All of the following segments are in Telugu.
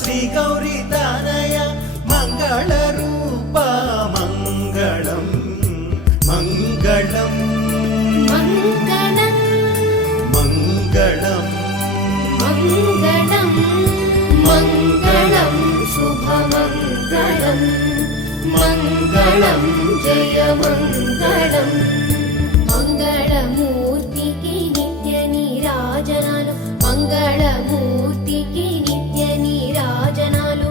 శ్రీ గౌరీ తనయ మంగళ రూప మంగళం మంగళం మంగళం మంగళం మంగళం మంగళం శుభమంగళం మంగళం జయ మంగళం మంగళమూర్తికి నిత్య నీరాజనాలు మంగళమూర్తికి నిత్య నీరాజనాలు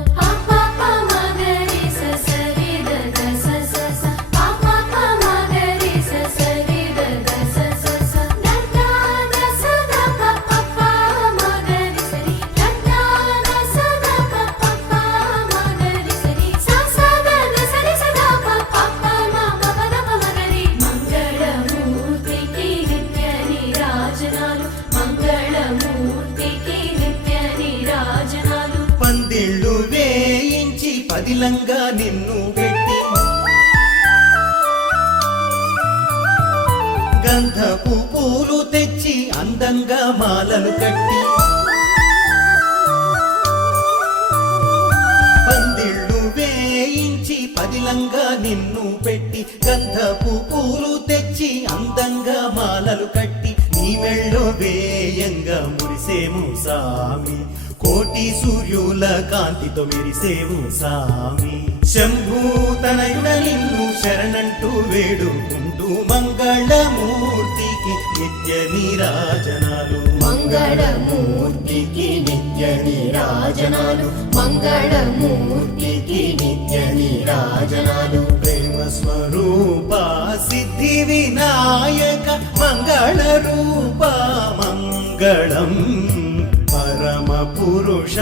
పందిళ్ళు వేయించి పదిలంగా నిన్ను పెట్టి గంధపు పూలు తెచ్చి అందంగా మాలలు కట్టి పందిళ్ళు వేయించి పదిలంగా నిన్ను పెట్టి గంధపు పూలు తెచ్చి అందంగా మాలలు కట్టి నీ మెళ్ళో వేయంగా మురిసేము సామి కోటి సూర్యుల కాంతితో మెరిసేవు సామి శంభూతనయుడ నిన్ను శరణంటూ వేడుకుంటూ మంగళమూర్తికి నిత్య నీరాజనాలు మంగళమూర్తికి నిత్య నీరాజనాలు మంగళమూర్తికి నిత్య నీరాజనాలు ప్రేమ స్వరూప సిద్ధి వినాయక మంగళ రూప మంగళం పరమ పురుష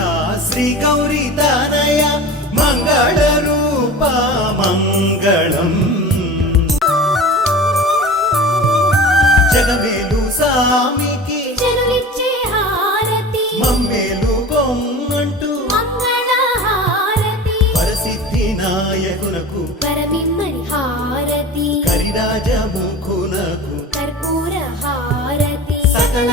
శ్రీ గౌరీ తనయ మంగళ రూప మంగళం జగమేలు సామికి జనులిచ్చే హారతి మమ్మేలు గొమ్మంటూ మంగళ హారతి పరసిద్ధి నాయకునకు పరమిమ్మని హారతి కరిరాజముఖునకు కర్పూర హారతి సకల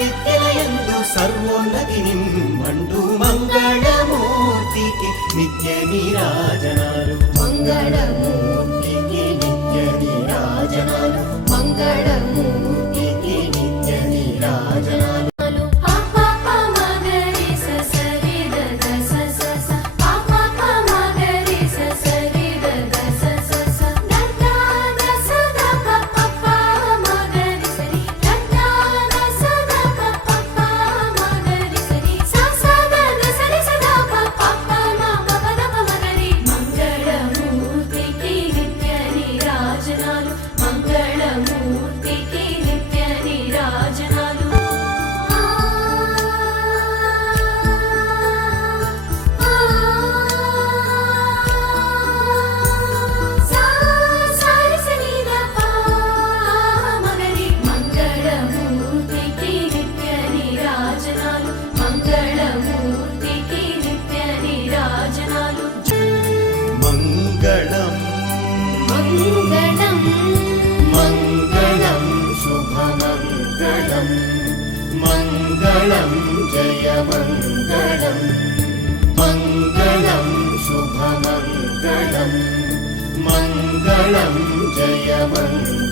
విద్యలయందు సర్వోన్నతి నిమ్మంటూ మంగళమూర్తికి నిత్య నీరాజనాలు మంగళమూర్తికి నిత్య నీరాజనాలు మంగళమూర్తికి నిత్య నీరాజనాలు మంగళమూర్తికి నిత్య నీరాజనాలు మంగళమూర్తికి నిత్య నీరాజనాలు మంగళమూర్తికి నిత్య నీరాజనాలు మంగళం మంగళం మంగళం శుభమంగళం మంగళం జయ మంగళం మంగళం శుభమంగళం మంగళం జయ మంగళం